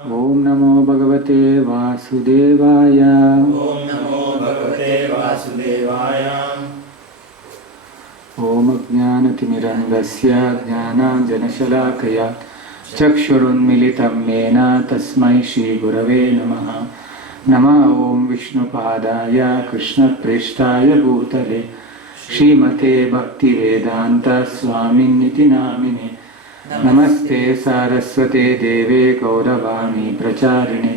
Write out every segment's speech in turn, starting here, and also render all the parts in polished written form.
ओम नमो भगवते वासुदेवाय। ओम नमो भगवते वासुदेवाय। ओम अज्ञानतिमिरन्धस्य ज्ञानाञ्जनशलाकया चक्षुरुन्मिलितं येन तस्मै श्रीगुरवे नमः। नमः ओम विष्णुपादाय कृष्णप्रेष्ठाय भूतले श्रीमते भक्तिवेदान्त स्वामिन्निति नामिने। नमस्ते सारस्वते देवे गौरवाणी प्रचारिणे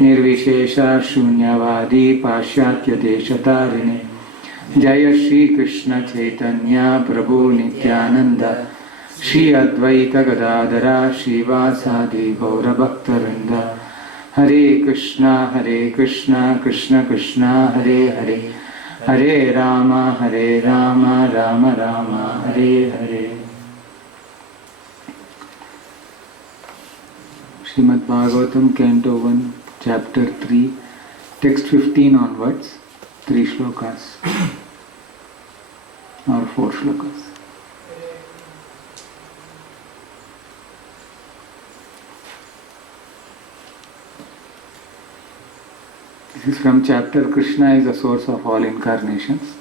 निर्विशेष शून्यवादी पाश्चात्य देशतारिणे। जय श्री कृष्ण चैतन्य प्रभु नित्यानंद श्री अद्वैत गदाधरा श्रीवासादि गौरभक्तवृंद। हरे कृष्णा कृष्ण कृष्ण हरे हरे, हरे Ram Ram Ram Hare Hare. Srimad Bhagavatam, Canto 1, Chapter 3, Text 15 onwards, 3 shlokas or 4 shlokas. This is from chapter Krishna is the source of all incarnations.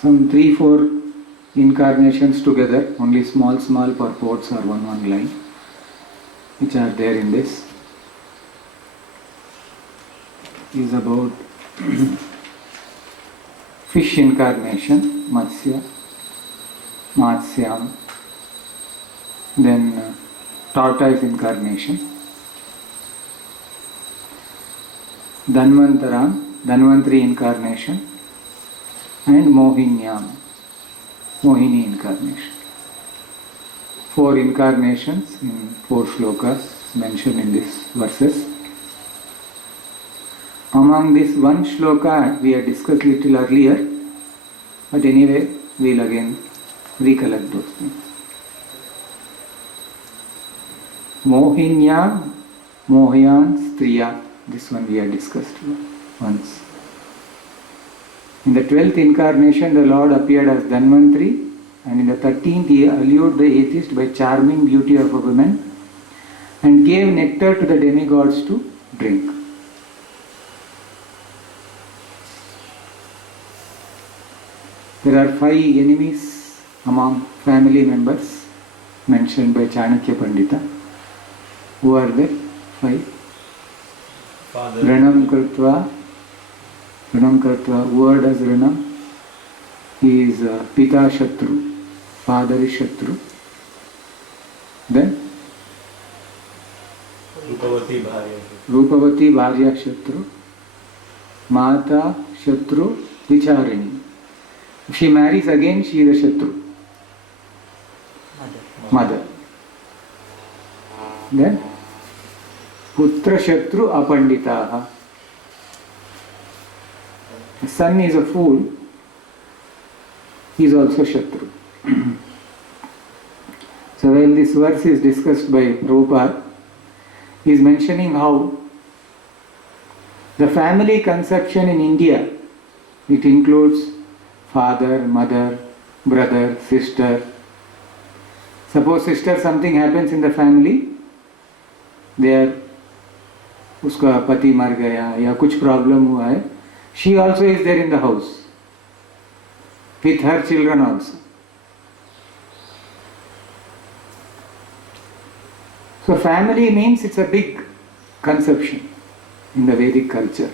Some 3-4 incarnations together, only small purports are one line, which are there in this, is about fish incarnation, Matsya, Matsyam, then tortoise incarnation, Dhanvantari incarnation, and Mohini incarnation. 4 incarnations in 4 shlokas mentioned in these verses. Among this one shloka we had discussed little earlier, but anyway we will again recollect those things. Mohinya, Mohayan, Striya, this one we had discussed once. In the 12th incarnation, the Lord appeared as Dhanvantari, and in the 13th, he allured the atheist by charming beauty of a woman and gave nectar to the demigods to drink. There are 5 enemies among family members mentioned by Chanakya Pandita. Who are they? 5. Ranam Krutva. Who does Ranam? He is Pita Shatru, father is Shatru. Then Rupavati Bharya Shatru, Mata Shatru Vicharini. If she marries again, she is a Shatru. Mother. Then Putra Shatru Apanditaha. The son is a fool, he is also Shatru. So while this verse is discussed by Prabhupada, he is mentioning how the family conception in India, it includes father, mother, brother, sister. Suppose sister something happens in the family, there उसका पति मर गया या कुछ problem हुआ है, she also is there in the house with her children also. So family means it's a big conception in the Vedic culture.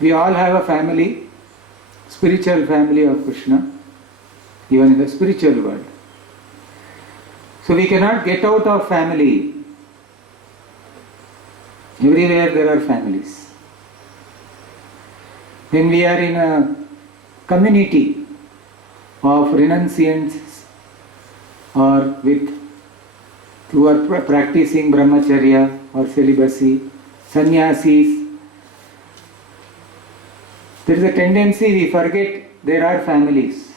We all have a family, spiritual family of Krishna, even in the spiritual world. So we cannot get out of family. Everywhere there are families. When we are in a community of renunciants or who are practicing brahmacharya or celibacy, sannyasis, there is a tendency we forget there are families.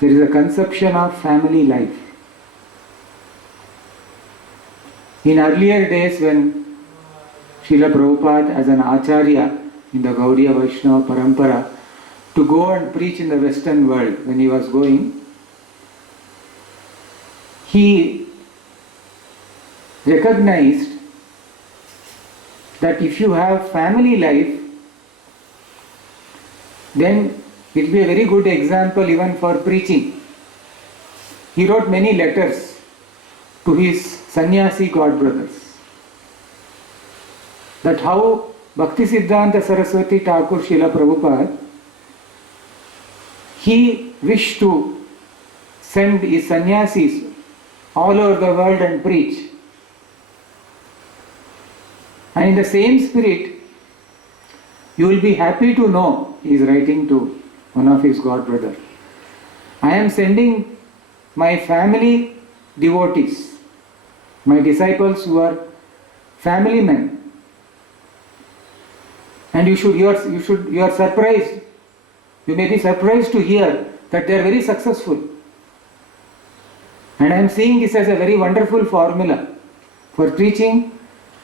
There is a conception of family life. In earlier days when Srila Prabhupada as an Acharya in the Gaudiya Vaishnava Parampara to go and preach in the Western world. When he was going, he recognized that if you have family life, then it will be a very good example even for preaching. He wrote many letters to his sannyasi god brothers, that how Bhaktisiddhanta Saraswati Thakur Srila Prabhupada, he wished to send his sannyasis all over the world and preach. And in the same spirit, you will be happy to know, he is writing to one of his god brothers, I am sending my family devotees, my disciples who are family men, and you are surprised, you may be surprised to hear that they are very successful. And I am seeing this as a very wonderful formula for preaching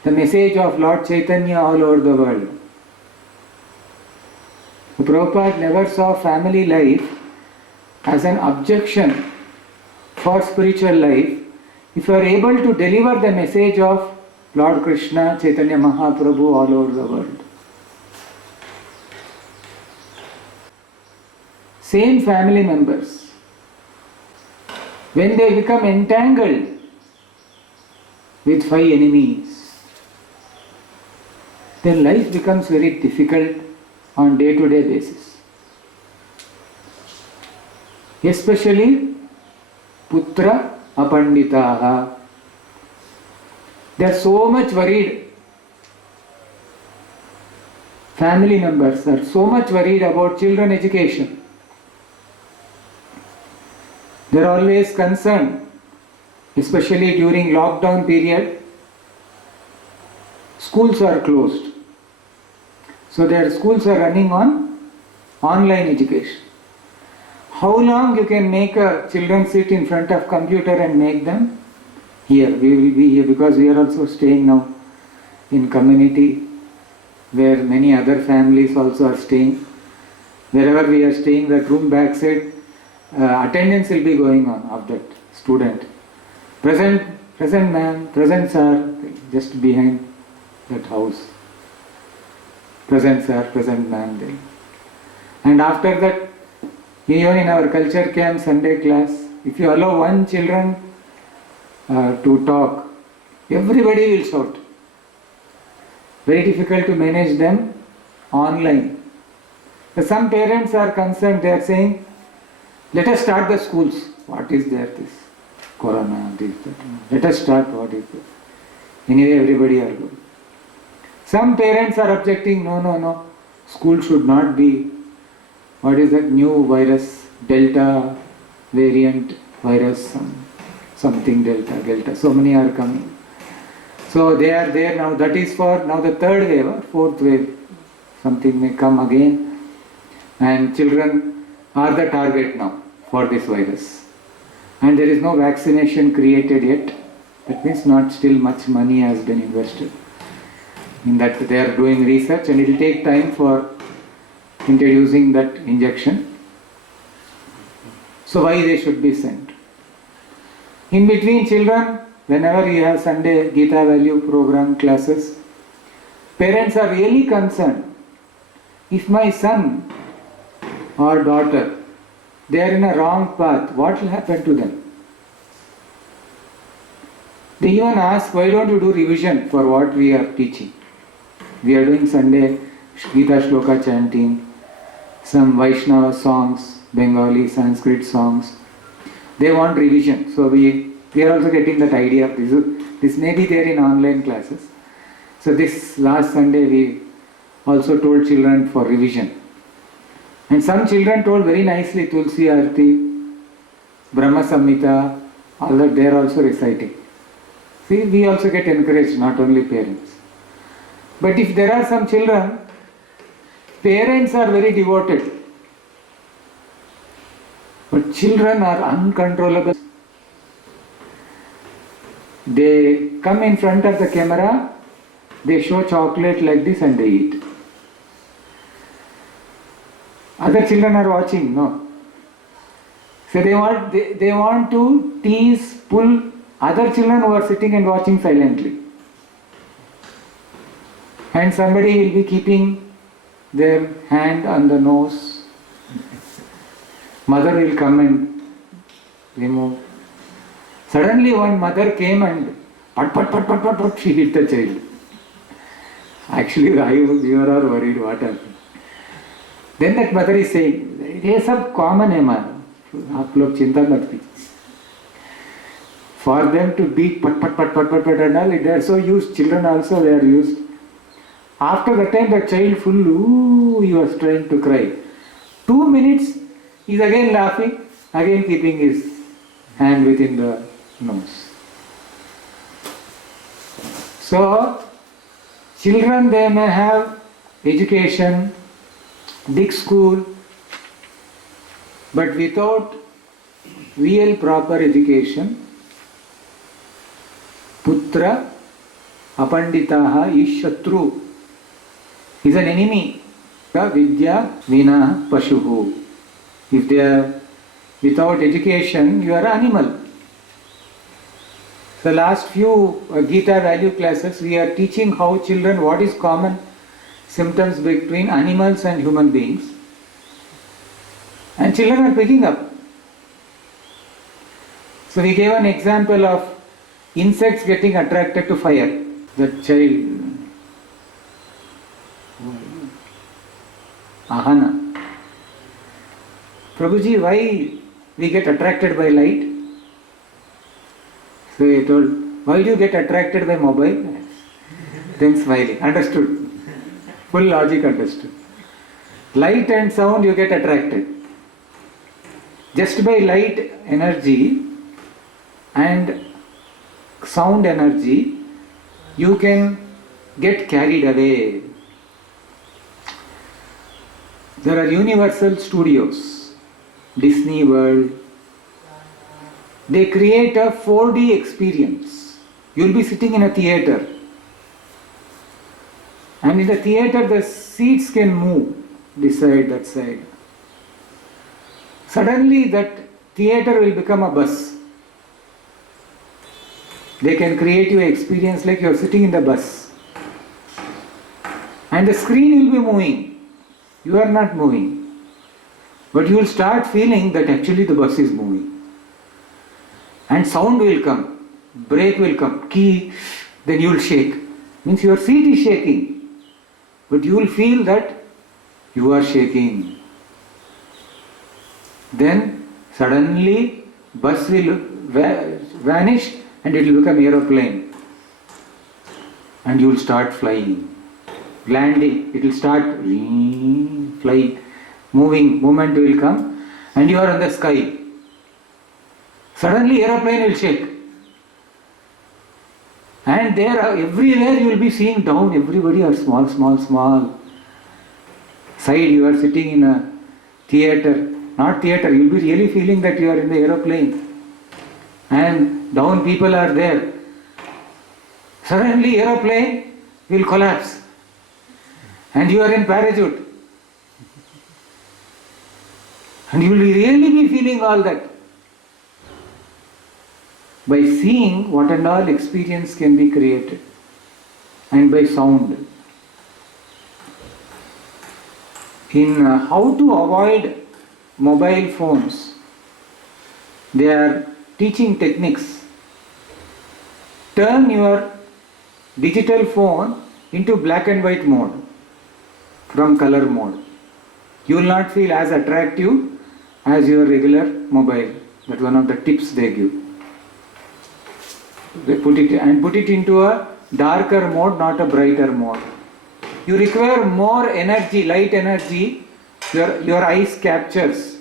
the message of Lord Chaitanya all over the world. Prabhupada never saw family life as an objection for spiritual life if you are able to deliver the message of Lord Krishna, Chaitanya Mahaprabhu all over the world. Same family members, when they become entangled with 5 enemies, then life becomes very difficult on day-to-day basis. Especially putra apanditaha. They are so much worried. Family members are so much worried about children education. They are always concerned, especially during lockdown period. Schools are closed. So their schools are running on online education. How long you can make a children sit in front of computer and make them hear? We will be here because we are also staying now in community where many other families also are staying. Wherever we are staying, that room backside, attendance will be going on of that student. Present ma'am, present sir, just behind that house. Present sir, present ma'am there. And after that, even in our culture camp, Sunday class, if you allow one children to talk, everybody will shout. Very difficult to manage them online. But some parents are concerned, they are saying, let us start the schools. What is there, this corona, this, that. Let us start, what is this? Anyway, everybody are good. Some parents are objecting, no, school should not be, what is that new virus, Delta variant virus, something Delta, so many are coming. So they are there now, that is for now the 3rd wave or 4th wave, something may come again, and children are the target now for this virus. And there is no vaccination created yet, that means not still much money has been invested. In that they are doing research and it will take time for introducing that injection. So why they should be sent? In between children, whenever you have Sunday Gita value program classes, parents are really concerned. If my son or daughter, they are in a wrong path, what will happen to them? They even ask, why don't you do revision for what we are teaching? We are doing Sunday Gita Shloka chanting, some Vaishnava songs, Bengali, Sanskrit songs. They want revision. So we are also getting that idea. This may be there in online classes. So this last Sunday we also told children for revision. And some children told very nicely Tulsi Arti, Brahma Samhita, all that they are also reciting. See, we also get encouraged, not only parents. But if there are some children, parents are very devoted, but children are uncontrollable. They come in front of the camera, they show chocolate like this and they eat. Other children are watching, no. So they want to tease, pull other children who are sitting and watching silently. And somebody will be keeping their hand on the nose. Mother will come and remove. Suddenly one mother came and pat, she hit the child. Actually, we were all worried what happened. Then that mother is saying, ये सब common है माँ, आप लोग चिंता मत कीजिए. For them to beat pat and all, they are so used. Children also they are used. After that time, the child he was trying to cry. 2 minutes, he is again laughing, again keeping his hand within the nose. So, children, they may have education, big school, but without real proper education, putra apanditaha is shatru, is an enemy. Vidya vina pashuhu. If they are without education, you are an animal. The last few Gita value classes, we are teaching how children, what is common symptoms between animals and human beings. And children are picking up. So we gave an example of insects getting attracted to fire. The child, Ahana. Prabhuji, why we get attracted by light? So he told, why do you get attracted by mobile? Then smiling. Understood. Full logic understood. Light and sound you get attracted. Just by light energy and sound energy, you can get carried away. There are Universal Studios, Disney World. They create a 4D experience. You will be sitting in a theater. And in the theater, the seats can move this side, that side. Suddenly, that theater will become a bus. They can create you an experience like you are sitting in the bus. And the screen will be moving. You are not moving. But you will start feeling that actually the bus is moving. And sound will come. Brake will come. Key. Then you will shake. Means your seat is shaking. But you will feel that you are shaking. Then suddenly bus will vanish and it will become aeroplane. And you will start flying. Landing, it will start flying. Movement will come and you are on the sky. Suddenly aeroplane will shake. And there, everywhere you will be seeing down, everybody are small. Side, you are sitting in a theater. Not theater, you will be really feeling that you are in the aeroplane. And down people are there. Suddenly aeroplane will collapse. And you are in parachute. And you will really be feeling all that. By seeing what and all experience can be created. And by sound. In how to avoid mobile phones, they are teaching techniques. Turn your digital phone into black and white mode from color mode. You will not feel as attractive as your regular mobile. That's one of the tips they give. They put it into a darker mode, not a brighter mode. You require more energy, light energy, your eyes captures.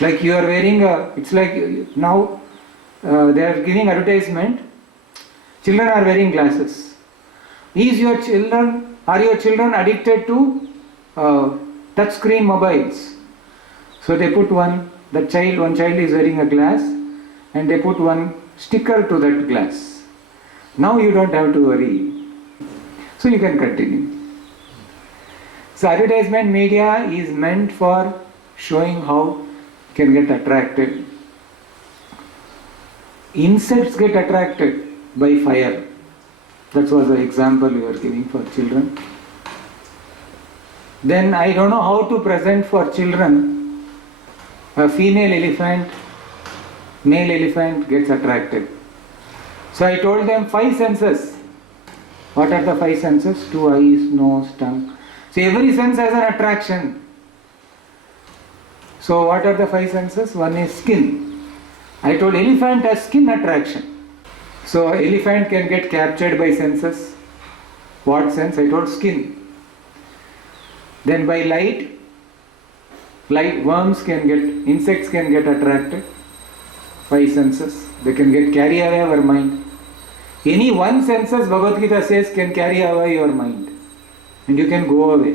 Like you are wearing it's like now they are giving advertisement, children are wearing glasses. Are your children addicted to touch screen mobiles? So they put one child is wearing a glass and they put one sticker to that glass. Now you don't have to worry. So you can continue. So advertisement media is meant for showing how you can get attracted. Insects get attracted by fire. That was the example we were giving for children. Then I don't know how to present for children. A female elephant, male elephant gets attracted. So I told them 5 senses. What are the 5 senses? 2 eyes, nose, tongue. So every sense has an attraction. So what are the 5 senses? One is skin. I told elephant has skin attraction. So elephant can get captured by senses. What sense? I told skin. Then by light, worms can get, insects can get attracted. 5 senses. They can get carry away our mind. Any one senses, Bhagavad Gita says, can carry away your mind. And you can go away.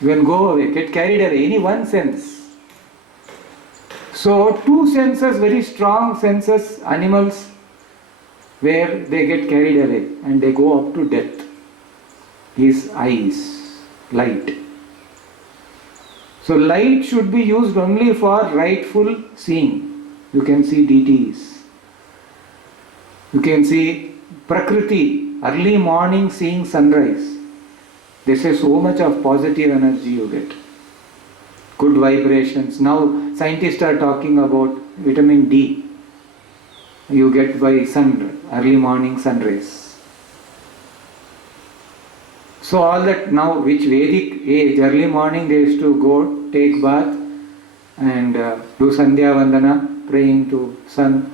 You can go away, get carried away. Any one sense. So 2 senses, very strong senses, animals, where they get carried away and they go up to death. Is eyes, light. So light should be used only for rightful seeing. You can see deities. You can see Prakriti, early morning seeing sunrise. They say so much of positive energy you get. Good vibrations. Now scientists are talking about vitamin D. You get by sun, early morning sunrise. So all that now, which Vedic age, early morning they used to go, take bath and do Sandhya Vandana, praying to sun.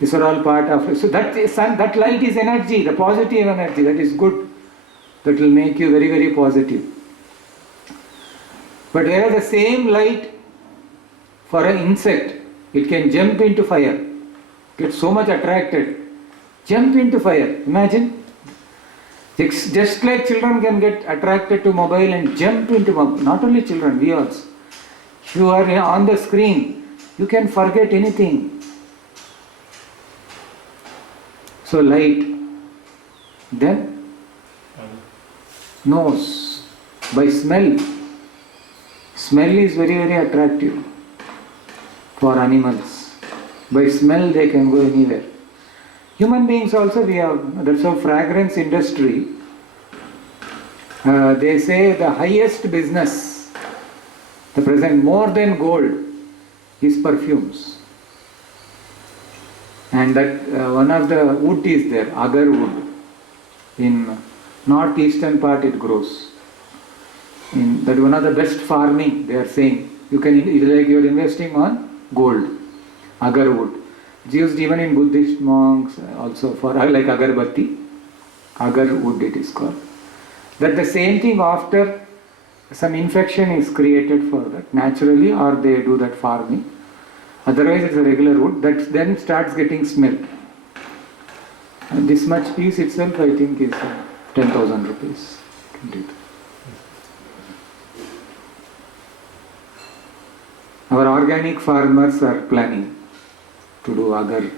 These are all part of it. So that sun, that light is energy, the positive energy, that is good. That will make you very, very positive. But whereas the same light for an insect, it can jump into fire, get so much attracted, jump into fire. Imagine, just like children can get attracted to mobile and jump into mobile. Not only children, we also. If you are on the screen, you can forget anything. So light, then nose, by smell. Smell is very, very attractive for animals. By smell they can go anywhere. Human beings also we have, that's how fragrance industry, they say the highest business, the present more than gold, is perfumes. And that one of the wood is there, agar wood. In northeastern part it grows. That one of the best farming, they are saying. You can, it is like you are investing on gold, agar wood. It's used even in Buddhist monks also for like agarbatti, agar wood it is called. That the same thing after some infection is created for that naturally, or they do that farming. Otherwise it's a regular wood that then starts getting smell. And this much piece itself I think is 10,000 rupees. Our organic farmers are planning to do agar,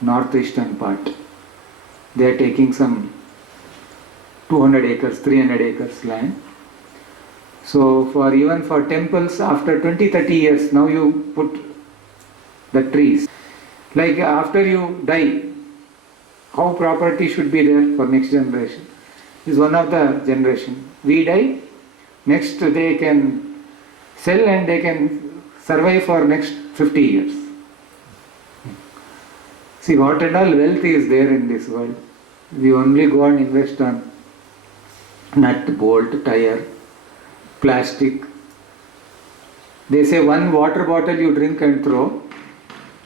northeastern part. They are taking some 200 acres, 300 acres land. So for even for temples after 20-30 years, now you put the trees. Like after you die, how property should be there for next generation is one of the generation. We die, next they can sell and they can survive for next 50 years. See what and all wealth is there in this world. We only go and invest on nut, bolt, tire, plastic. They say one water bottle you drink and throw,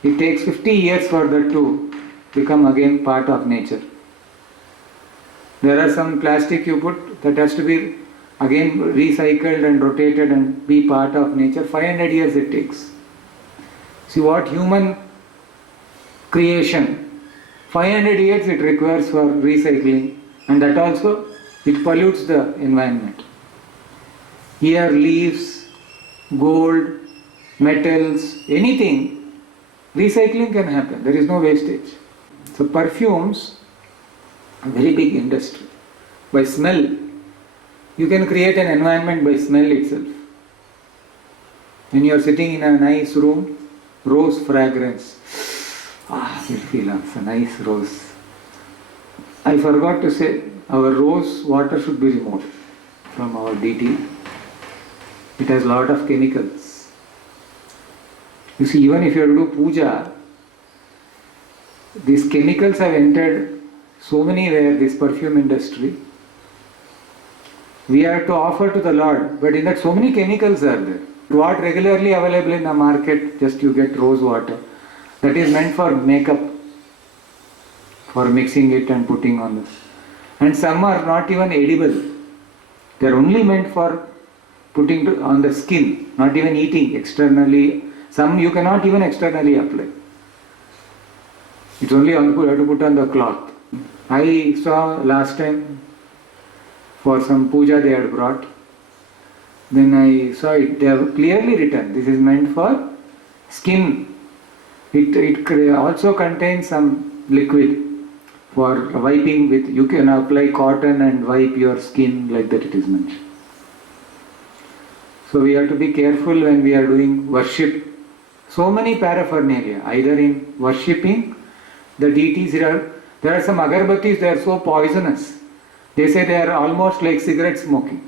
it takes 50 years for that to become again part of nature. There are some plastic you put that has to be again recycled and rotated and be part of nature. 500 years it takes. See what human creation, 500 years it requires for recycling, and that also it pollutes the environment. Here leaves, gold, metals, anything, recycling can happen. There is no wastage. So perfumes, a very big industry. By smell, You can create an environment by smell itself. When you are sitting in a nice room, rose fragrance. You feel a nice rose. I forgot to say, our rose water should be removed from our DT. It has lot of chemicals. You see, even if you have to do puja, these chemicals have entered so many where this perfume industry. We have to offer to the Lord, but in that so many chemicals are there. What regularly available in the market, just you get rose water. That is meant for makeup, for mixing it and putting on this. And some are not even edible. They are only meant for putting on the skin, not even eating externally. Some you cannot even externally apply. It's only you have to put on the cloth. I saw last time for some puja they had brought. Then I saw it, they have clearly written, this is meant for skin. It also contains some liquid for wiping with, you can apply cotton and wipe your skin, like that it is mentioned. So we have to be careful when we are doing worship. So many paraphernalia, either in worshipping the deities, there are some agarbattis, they are so poisonous. They say they are almost like cigarette smoking.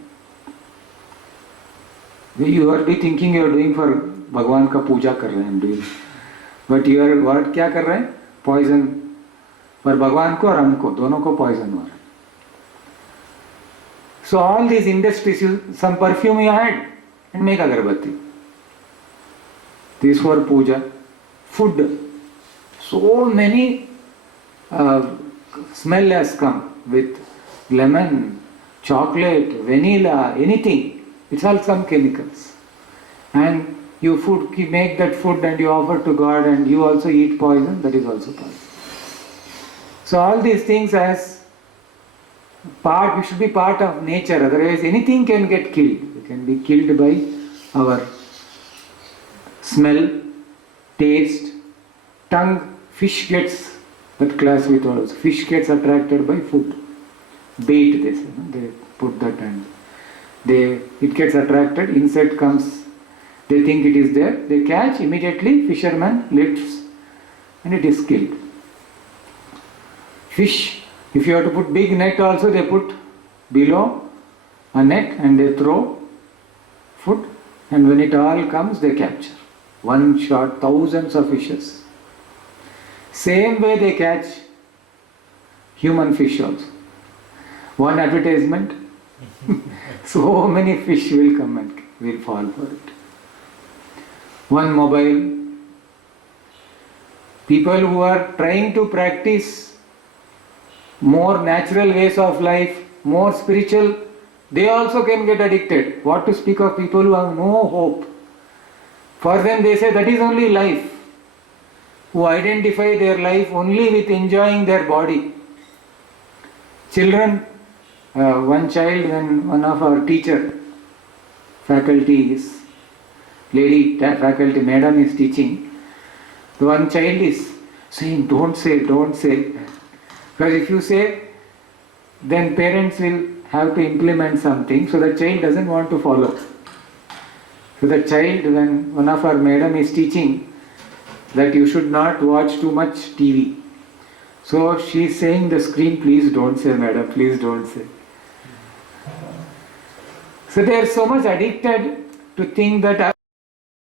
You are be thinking you are doing for Bhagwan ka puja kar rahe hain, doing. But you are what kya kar rahe hain? Poison. For Bhagwan ko aur humko, dono ko poison ho raha hai. So all these industries, some perfume you had and make agarbatti. This for puja. Food. So many smell has come with lemon, chocolate, vanilla, anything. It's all some chemicals. And you make that food and you offer to God and you also eat poison, that is also poison. So all these things as part, we should be part of nature, otherwise anything can get killed. It can be killed by our smell, taste, tongue. Fish gets that class with also. Fish gets attracted by food. Bait, they say, they put that and it gets attracted, insect comes, they think it is there, they catch, immediately fisherman lifts and it is killed. Fish, if you have to put big net also, they put below a net and they throw food, and when it all comes they capture. One shot, thousands of fishes. Same way they catch human fish also. One advertisement, so many fish will come and will fall for it. One mobile. People who are trying to practice more natural ways of life, more spiritual, they also can get addicted. What to speak of people who have no hope? For them they say that is only life. Who identify their life only with enjoying their body. Children, one child, when one of our teacher, faculty is, lady faculty, madam is teaching, one child is saying, don't say. Because if you say, then parents will have to implement something, so the child doesn't want to follow. So the child, when one of our madam is teaching, that you should not watch too much TV. So she is saying the screen, please don't say madam, please don't say. So they are so much addicted to think that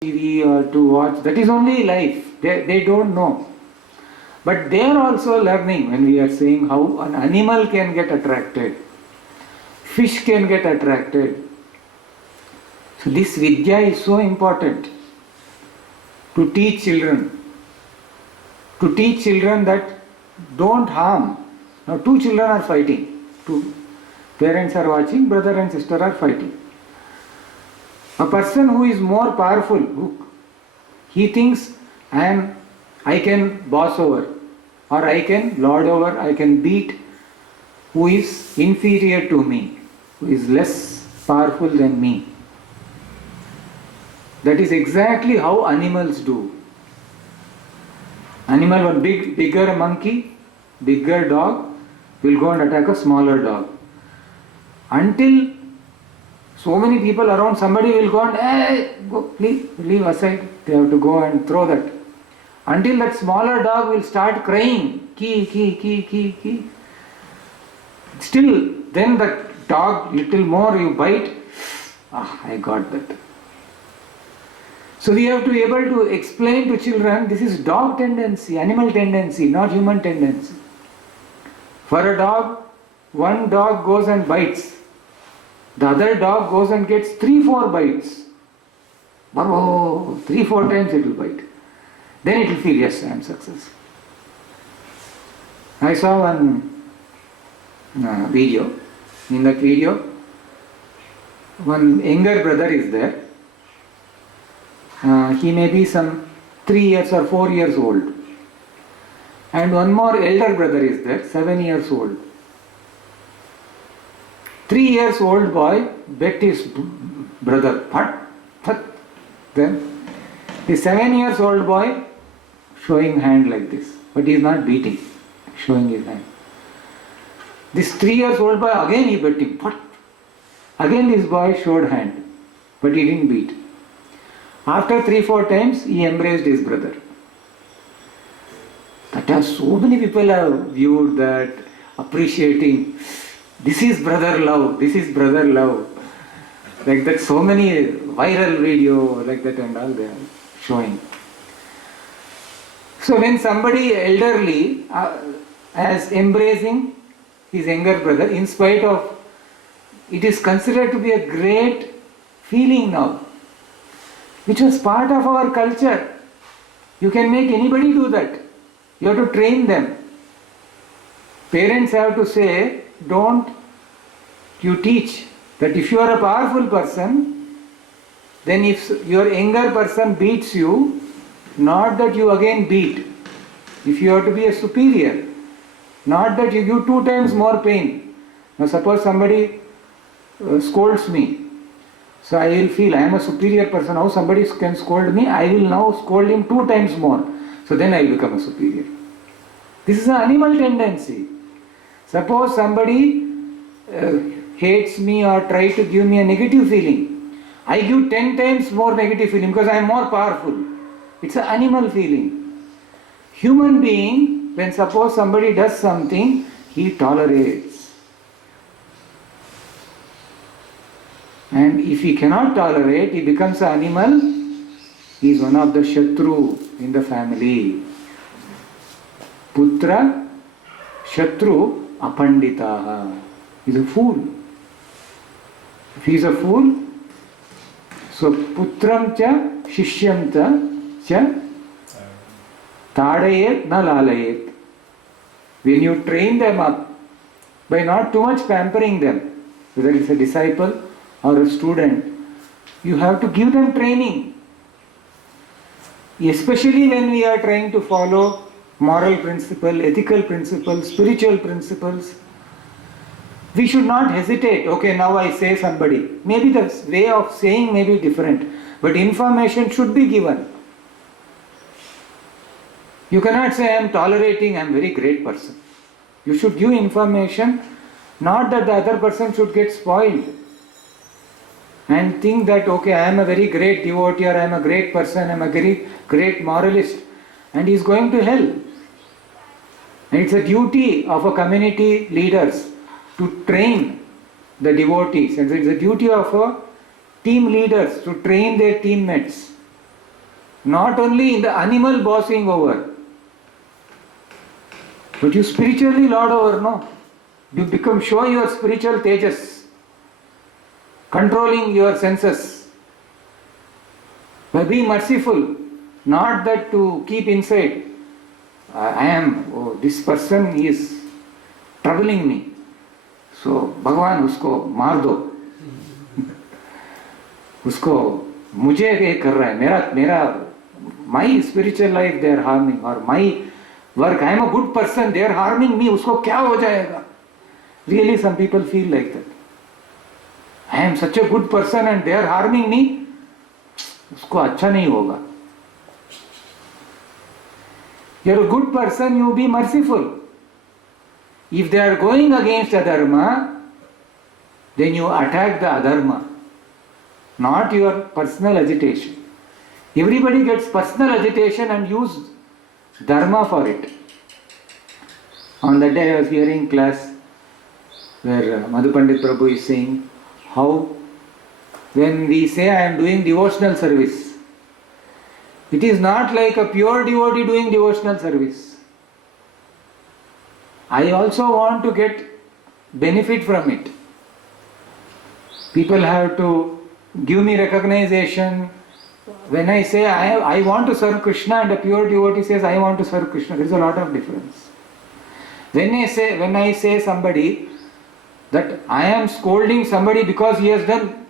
TV or to watch, that is only life. They don't know. But they are also learning when we are saying how an animal can get attracted. Fish can get attracted. So this vidya is so important to teach children. To teach children that don't harm. Now two children are fighting. Two parents are watching, brother and sister are fighting. A person who is more powerful, he thinks I can boss over, or I can lord over, I can beat who is inferior to me, who is less powerful than me. That is exactly how animals do. Animal, one bigger monkey, bigger dog will go and attack a smaller dog. Until So many people around, somebody will go and, hey, go, please leave aside. They have to go and throw that. Until that smaller dog will start crying, key. Still, then that dog, little more you bite, I got that. So we have to be able to explain to children, this is dog tendency, animal tendency, not human tendency. For a dog, one dog goes and bites. The other dog goes and gets 3-4 bites. 3-4 times it will bite. Then it will feel, yes, I am successful. I saw one video. In that video, one younger brother is there. He may be some 3 years or 4 years old. And one more elder brother is there, 7 years old. 3 years old boy bet his brother, phat. Then the 7 years old boy showing hand like this, but he is not beating, showing his hand. This 3 years old boy again he bet him, phat. Again this boy showed hand, but he didn't beat. After 3-4 times he embraced his brother. That has so many people have viewed that, appreciating. This is brother love, this is brother love. Like that, so many viral video like that and all they are showing. So when somebody elderly as embracing his younger brother, in spite of, it is considered to be a great feeling now, which was part of our culture. You can make anybody do that. You have to train them. Parents have to say, don't you teach that if you are a powerful person, then if your younger person beats you, not that you again beat. If you have to be a superior, not that you give 2 times more pain. Now suppose somebody scolds me. So I will feel I am a superior person. Now somebody can scold me, I will now scold him 2 times more. So then I will become a superior. This is an animal tendency. Suppose somebody hates me or try to give me a negative feeling. I give 10 times more negative feeling because I am more powerful. It's an animal feeling. Human being, when suppose somebody does something, he tolerates. And if he cannot tolerate, he becomes an animal. He is one of the Shatru in the family. Putra, Shatru, Apanditaha. He is a fool. If he is a fool, so Putram cha, Shishyam cha, Tadayet na lalayet. When you train them up, by not too much pampering them, whether it's a disciple or a student, you have to give them training. Especially when we are trying to follow moral principle, ethical principles, spiritual principles, we should not hesitate. Okay, now I say somebody. Maybe the way of saying may be different, but information should be given. You cannot say I am tolerating, I am a very great person. You should give information, not that the other person should get spoiled and think that, okay, I am a very great devotee or I am a great person, I am a very great moralist, and he is going to hell. And it's a duty of a community leaders to train the devotees, and it's a duty of a team leaders to train their teammates. Not only in the animal bossing over, but you spiritually lord over, no? You become, show your spiritual tejas, controlling your senses. By being merciful, not that to keep inside. This person is troubling me. So, Bhagavan usko maar do. Usko, मुझे ये कर रहा है, मेरा my spiritual life they are harming, or my work, I am a good person, they are harming me, उसको क्या हो जाएगा? Really some people feel like that. I am such a good person and they are harming me, उसको अच्छा नहीं होगा. You are a good person, you be merciful. If they are going against adharma, then you attack the adharma. not your personal agitation. Everybody gets personal agitation and use dharma for it. On that day I was hearing class where Madhu Pandit Prabhu is saying how when we say I am doing devotional service, it is not like a pure devotee doing devotional service. I also want to get benefit from it. People have to give me recognition. When I say I want to serve Krishna and a pure devotee says I want to serve Krishna, there is a lot of difference. When I say somebody that I am scolding somebody because he has done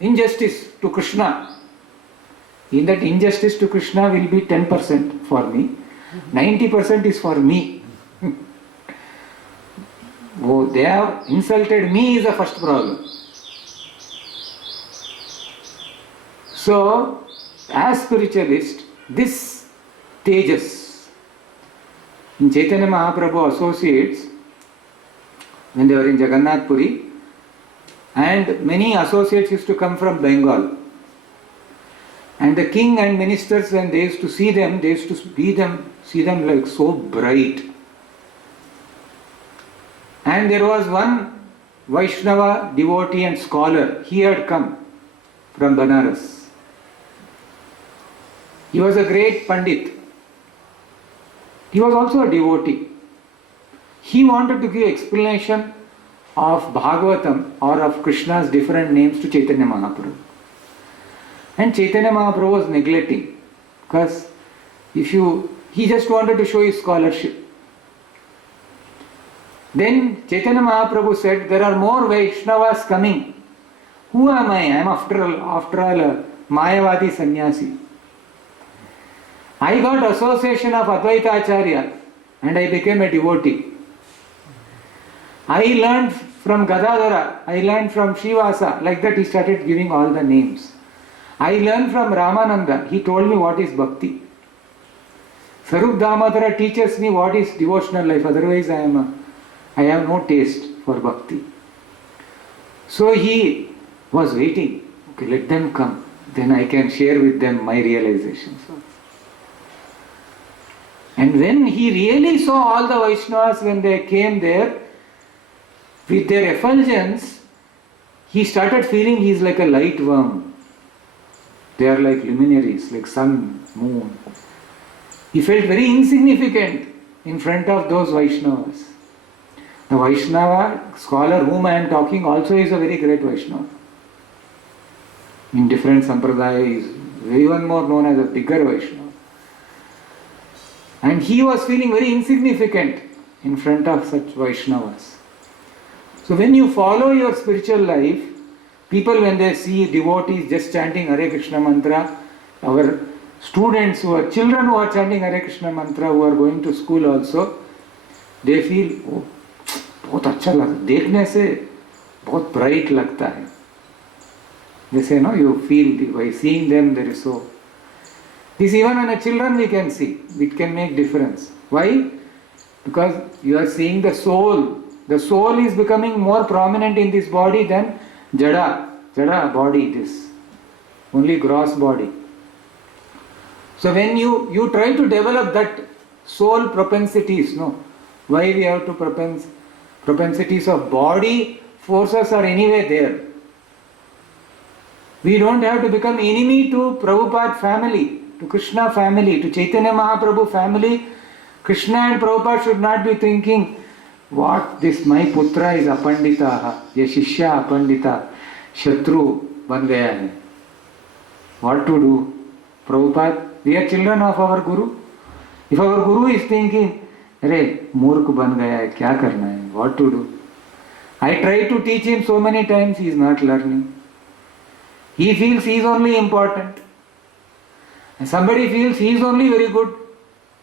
injustice to Krishna, in that injustice to Krishna will be 10% for me, 90% is for me. Oh, they have insulted me is the first problem. So, as spiritualist, this Tejas, in Chaitanya Mahaprabhu associates, when they were in Jagannath Puri, and many associates used to come from Bengal. And the king and ministers, when they used to see them, they used to see them like so bright. And there was one Vaishnava devotee and scholar, he had come from Banaras. He was a great Pandit. He was also a devotee. He wanted to give explanation of Bhagavatam or of Krishna's different names to Chaitanya Mahaprabhu. And Chaitanya Mahaprabhu was neglecting because he just wanted to show his scholarship. Then Chaitanya Mahaprabhu said, there are more Vaishnavas coming. Who am I? I am after all a Mayavadi sannyasi. I got association of Advaita Acharya and I became a devotee. I learned from Gadadhara, I learned from Srivasa, like that he started giving all the names. I learned from Ramananda, he told me what is bhakti. Sarup Damodara teaches me what is devotional life, otherwise I have no taste for bhakti. So he was waiting, okay, let them come, then I can share with them my realizations. And when he really saw all the Vaishnavas when they came there, with their effulgence, he started feeling he is like a light worm. They are like luminaries, like sun, moon. He felt very insignificant in front of those Vaishnavas. The Vaishnava scholar whom I am talking also is a very great Vaishnava. In different sampradaya is even more known as a bigger Vaishnava. And he was feeling very insignificant in front of such Vaishnavas. So when you follow your spiritual life, people when they see devotees just chanting Hare Krishna mantra, our students children who are chanting Hare Krishna mantra, who are going to school also, they feel, oh, बहुत अच्छा लगता, देखने से बहुत bright लगता है. They say, no, you feel by seeing them there is so. This even in a children we can see, it can make difference. Why? Because you are seeing the soul. The soul is becoming more prominent in this body than jada body, this only gross body. So when you try to develop that soul propensities, no, why we have to propensities of body, forces are anyway there. We don't have to become enemy to Prabhupada family, to Krishna family, to Chaitanya Mahaprabhu family. Krishna and Prabhupada should not be thinking, what this my putra is apandita, ye shishya apandita, shatru ban gaya hai. What to do? Prabhupada, we are children of our Guru. If our Guru is thinking, Arey, murk ban gaya hai, kya karna hai? What to do? I try to teach him so many times, he is not learning. He feels he is only important. And somebody feels he is only very good.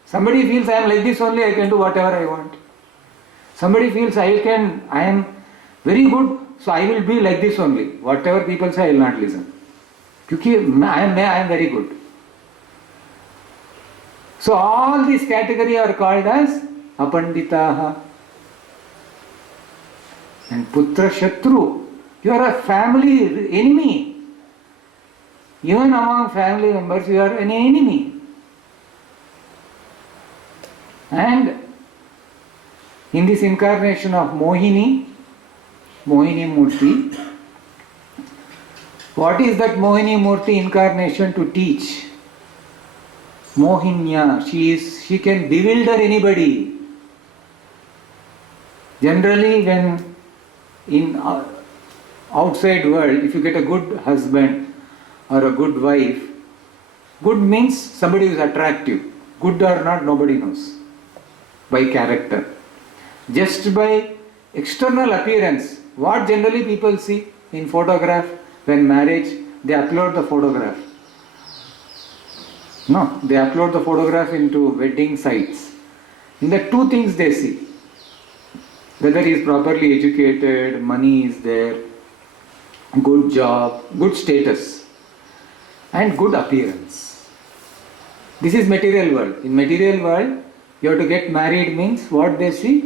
Somebody feels I am like this only, I can do whatever I want. Somebody feels I am very good, so I will be like this only. Whatever people say, I will not listen. Because I am very good. So all these categories are called as apanditaha. And putra shatru, you are a family enemy. Even among family members, you are an enemy. And in this incarnation of Mohini Murti, what is that Mohini Murti incarnation to teach? Mohinya, she can bewilder anybody. Generally, when in outside world, if you get a good husband or a good wife, good means somebody who is attractive. Good or not, nobody knows. By character. Just by external appearance, what generally people see in photograph, when marriage, they upload the photograph. No, they upload the photograph into wedding sites. In the two things they see. Whether he is properly educated, money is there, good job, good status, and good appearance. This is material world. In material world, you have to get married means what they see?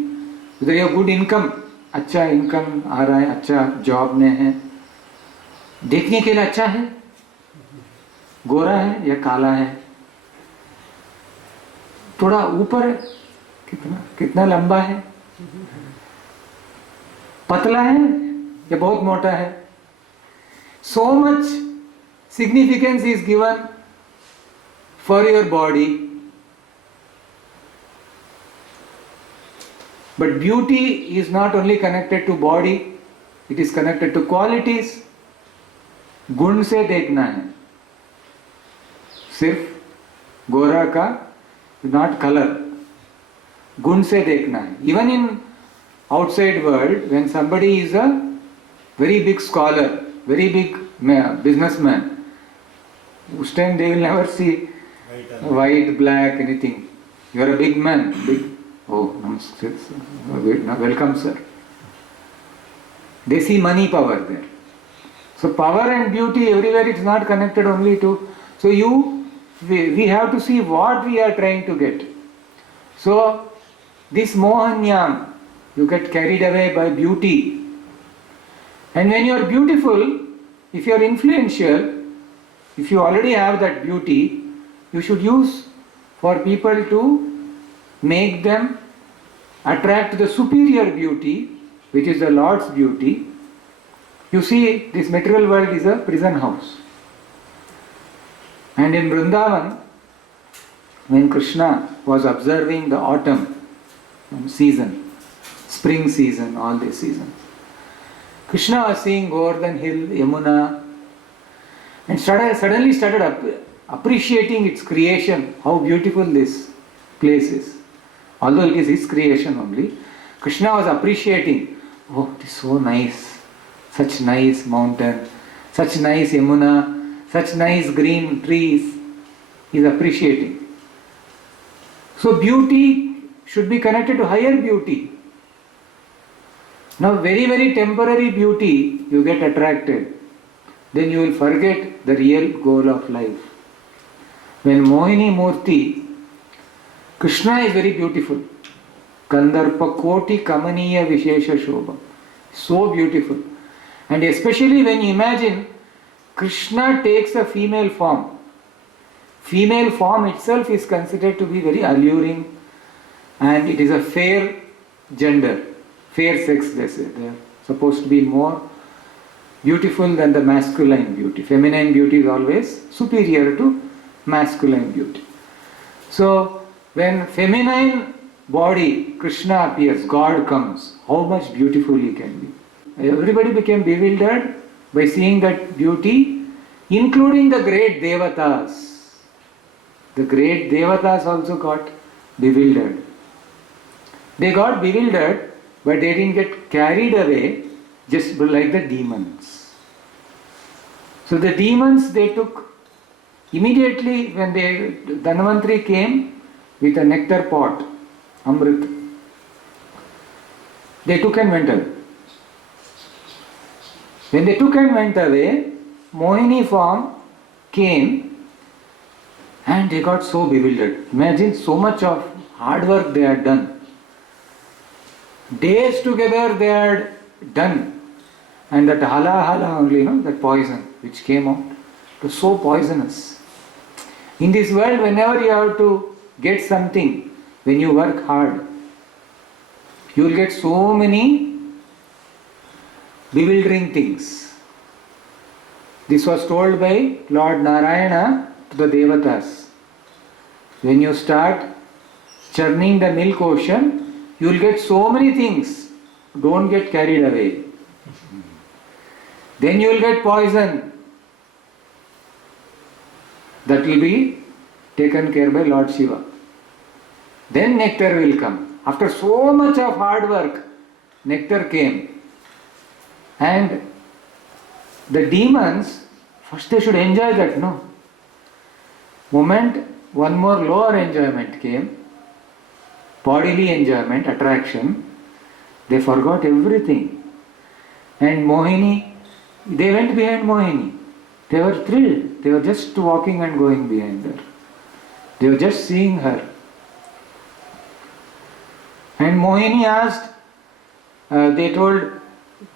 Whether you have good income, अच्छा income आ रहा है, अच्छा job में है, देखने के लिए अच्छा है, गोरा है या काला है, थोड़ा ऊपर है, कितना लंबा है, पतला है या बहुत मोटा है. So much significance is given for your body. But beauty is not only connected to body, it is connected to qualities. गुण से देखना है, सिर्फ गोरा का, not color. गुण से देखना है. Even in outside world, when somebody is a very big scholar, very big businessman, उस time they will never see white, black, anything. You are a big man, big. Oh, namaste, welcome sir. They see money, power there. So power and beauty everywhere, it's not connected only to. So we have to see what we are trying to get. So this mohanyam, you get carried away by beauty. And when you are beautiful, if you are influential, if you already have that beauty, you should use for people to make them attract the superior beauty, which is the Lord's beauty. You see, this material world is a prison house. And in Vrindavan, when Krishna was observing the autumn season, spring season, all these seasons, Krishna was seeing Govardhan Hill, Yamuna, and suddenly started appreciating its creation, how beautiful this place is. Although it is his creation only, Krishna was appreciating, oh, it is so nice, such nice mountain, such nice Yamuna, such nice green trees. He is appreciating. So beauty should be connected to higher beauty. Now very, very temporary beauty, you get attracted. Then you will forget the real goal of life. When Mohini Murti, Krishna is very beautiful. Kandarpa Koti Kamaniya Vishesha Shobha. So beautiful. And especially when you imagine Krishna takes a female form. Female form itself is considered to be very alluring, and it is a fair gender, fair sex they say. They are supposed to be more beautiful than the masculine beauty. Feminine beauty is always superior to masculine beauty. So when feminine body, Krishna appears, God comes, how much beautiful he can be. Everybody became bewildered by seeing that beauty, including the great Devatas. The great Devatas also got bewildered. They got bewildered, but they didn't get carried away just like the demons. So the demons, they took immediately when Dhanvantari came with a nectar pot, Amrit, they took and went away. When they took and went away, Mohini form came and they got so bewildered. Imagine so much of hard work they had done. Days together they had done. And that hala only, that poison which came out, It was so poisonous. In this world, whenever you have to get something, when you work hard, you will get so many bewildering things. This was told by Lord Narayana to the Devatas. When you start churning the milk ocean, you will get so many things. Don't get carried away. Then you will get poison. That will be taken care by Lord Shiva. Then nectar will come. After so much of hard work, nectar came. And the demons, first they should enjoy that, no? Moment one more lower enjoyment came, bodily enjoyment, attraction, they forgot everything. And Mohini, they went behind Mohini. They were thrilled. They were just walking and going behind her. They were just seeing her. And Mohini asked, they told,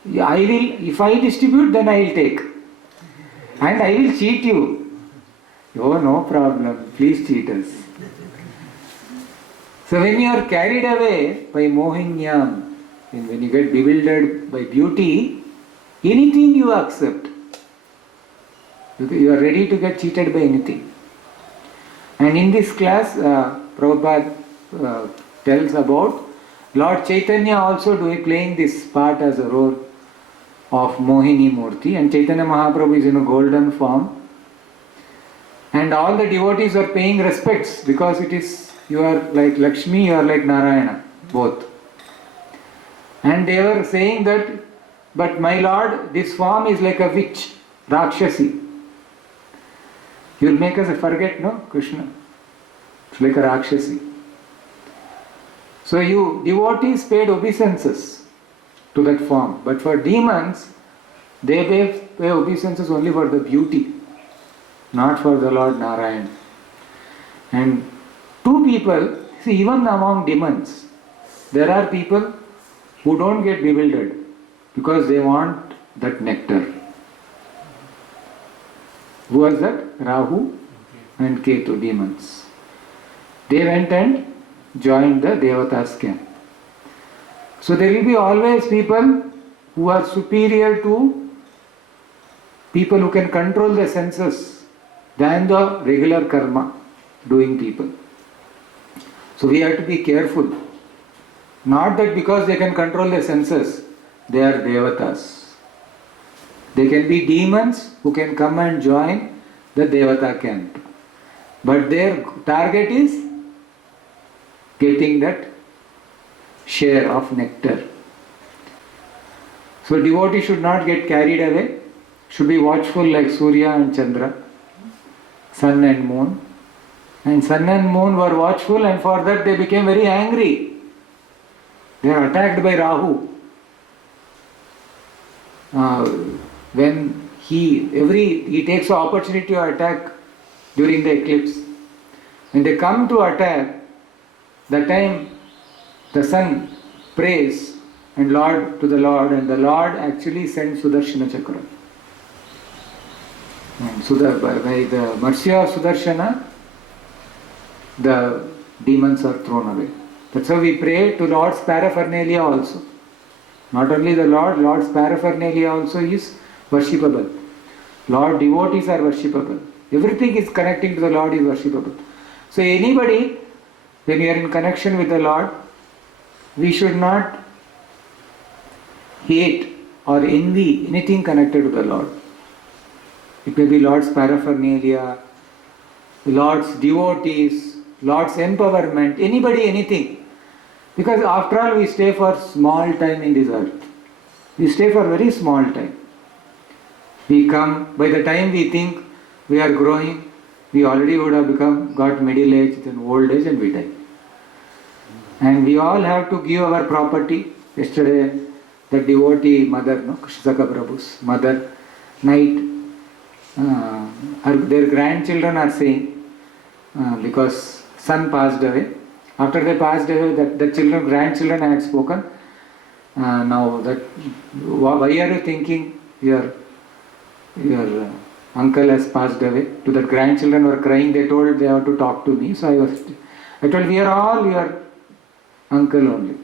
if I distribute, then I will take. And I will cheat you. Oh, no problem. Please cheat us. So when you are carried away by Mohinyam, and when you get bewildered by beauty, anything you accept. You are ready to get cheated by anything. And in this class, Prabhupada tells about Lord Chaitanya also playing this part as a role of Mohini Murti, and Chaitanya Mahaprabhu is in a golden form. And all the devotees are paying respects because it is, you are like Lakshmi, you are like Narayana, both. And they were saying that, but my Lord, this form is like a witch, Rakshasi. You will make us forget, no, Krishna? It's like a Rakshasi. So you devotees paid obeisances to that form. But for demons, they pay obeisances only for the beauty, not for the Lord Narayan. And two people, see, even among demons, there are people who don't get bewildered because they want that nectar. Who was that? Rahu and Ketu, demons. They went and joined the Devatas camp. So there will be always people who are superior to people who can control the senses than the regular karma doing people. So we have to be careful. Not that because they can control the senses, they are Devatas. They can be demons who can come and join the Devata camp. But their target is getting that share of nectar. So devotee should not get carried away, should be watchful like Surya and Chandra, sun and moon. And sun and moon were watchful, and for that they became very angry. They are attacked by Rahu. When he takes the opportunity to attack during the eclipse. When they come to attack, that time the sun prays to the Lord, and the Lord actually sends Sudarshana Chakra. And by the mercy of Sudarshana, the demons are thrown away. That's how we pray to Lord's paraphernalia also. Not only the Lord's paraphernalia also is worshipable. Lord devotees are worshipable. Everything is connecting to the Lord is worshipable. So anybody, when we are in connection with the Lord, we should not hate or envy anything connected to the Lord. It may be Lord's paraphernalia, Lord's devotees, Lord's empowerment, anybody, anything. Because after all, we stay for small time in this earth. We stay for very small time. We come, by the time we think we are growing, we already would have got middle age, then old age, and we die. And we all have to give our property. Yesterday, the devotee mother, Krishnaka Prabhu's mother, night, their grandchildren are saying, because son passed away. After they passed away, the grandchildren had spoken. Now that, why are you thinking your uncle has passed away. To the grandchildren were crying, they told they have to talk to me. So I told, we are all your uncle only.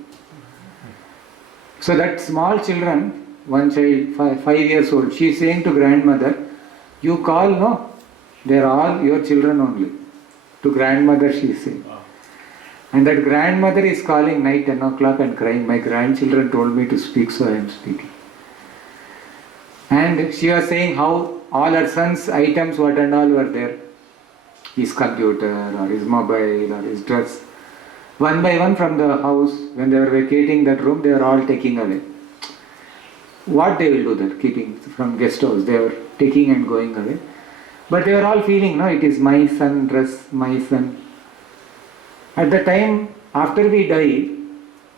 So that small children, one child, 5 years old, she is saying to grandmother, you call, no, they are all your children only. To grandmother she is saying. And that grandmother is calling night 10 o'clock and crying, my grandchildren told me to speak, so I am speaking. And she was saying how all her son's items, what and all were there. His computer or his mobile or his dress. One by one from the house, when they were vacating that room, they were all taking away. What they will do that, keeping from guest house, they were taking and going away. But they were all feeling, no, it is my son dress, my son. At the time, after we die,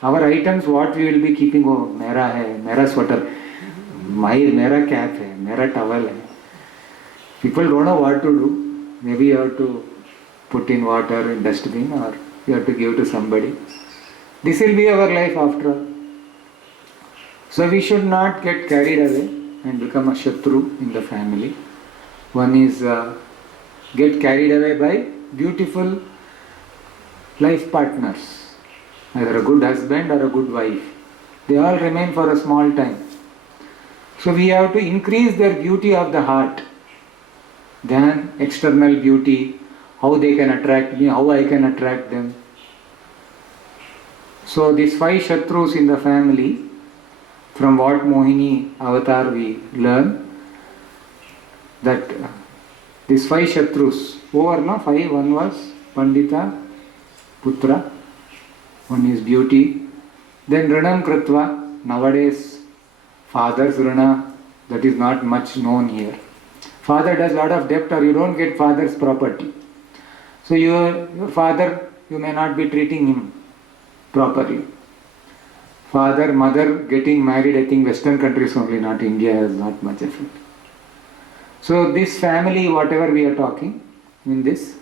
our items, what we will be keeping, oh, mera hai, mera sweater, mera cap hai, mera towel hai. People don't know what to do. Maybe you have to put in water in dustbin or you have to give to somebody. This will be our life after all. So we should not get carried away and become a shatru in the family. One is get carried away by beautiful life partners, either a good husband or a good wife. They all remain for a small time. So we have to increase their beauty of the heart than external beauty, how they can attract me, how I can attract them. So these 5 shatrus in the family, from what Mohini avatar we learn, that these 5 shatrus, over no 5, one was Pandita, Putra, one is beauty, then Ranam Kritva, nowadays father's Rana, that is not much known here. Father does lot of debt or you don't get father's property. So your father, you may not be treating him properly. Father, mother getting married, I think Western countries only, not India has not much effect. So this family, whatever we are talking in this,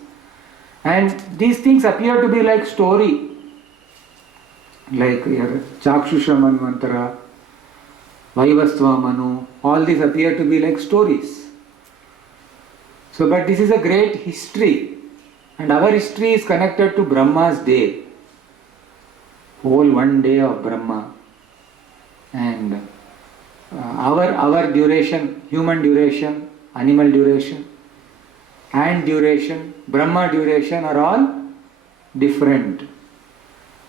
and these things appear to be like story. Like here, Chakshusha Manvantara, Vaivasva Manu, all these appear to be like stories. So, but this is a great history, and our history is connected to Brahma's day, whole one day of Brahma, and our duration, human duration, animal duration, and duration, Brahma duration are all different.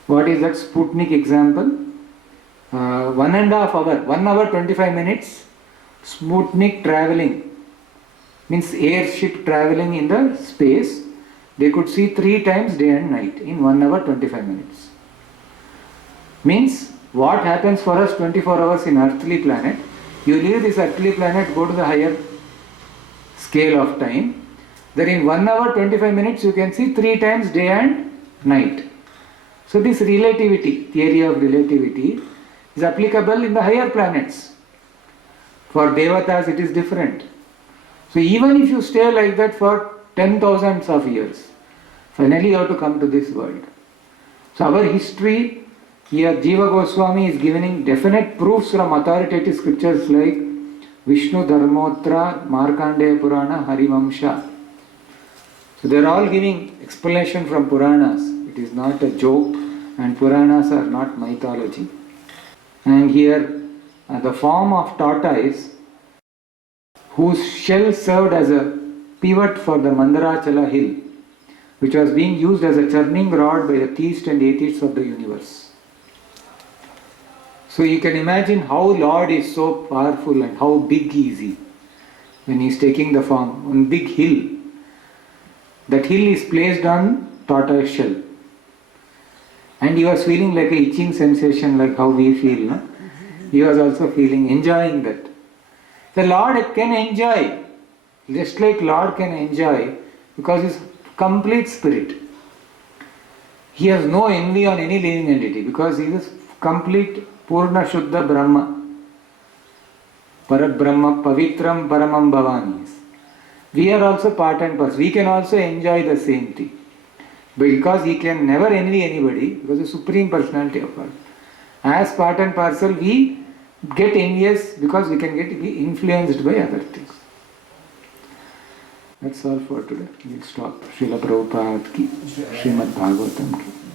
What is that Sputnik example? 1.5 hour, 1 hour 25 minutes, Sputnik traveling, means airship traveling in the space, they could see 3 times day and night in 1 hour 25 minutes. Means what happens for us 24 hours in earthly planet, you leave this earthly planet, go to the higher scale of time, then in 1 hour 25 minutes you can see 3 times day and night. So this relativity, theory of relativity, is applicable in the higher planets. For Devatas it is different. So even if you stay like that for 10,000s of years, finally you have to come to this world. So our history, here Jiva Goswami is giving definite proofs from authoritative scriptures like Vishnu Dharmotra, Markandeya Purana, Harivamsha. So they are all giving explanation from Puranas. It is not a joke, and Puranas are not mythology. And here the form of tortoise, whose shell served as a pivot for the Mandarachala hill, which was being used as a churning rod by the theists and atheists of the universe. So you can imagine how Lord is so powerful and how big is he when he is taking the form on big hill. That hill is placed on tortoise shell. And he was feeling like a itching sensation, like how we feel. No? He was also feeling, enjoying that. The Lord can enjoy, just like Lord can enjoy, because he is complete spirit. He has no envy on any living entity, because he is complete Purna Shuddha Brahma. Parabrahma Pavitram Paramam Bhavani. We are also part and parcel. We can also enjoy the same thing. Because he can never envy anybody, because the Supreme Personality of God. As part and parcel, we get envious because we can be influenced by other things. That's all for today. We'll stop. Srila Prabhupada ki, Srimad Bhagavatam ki.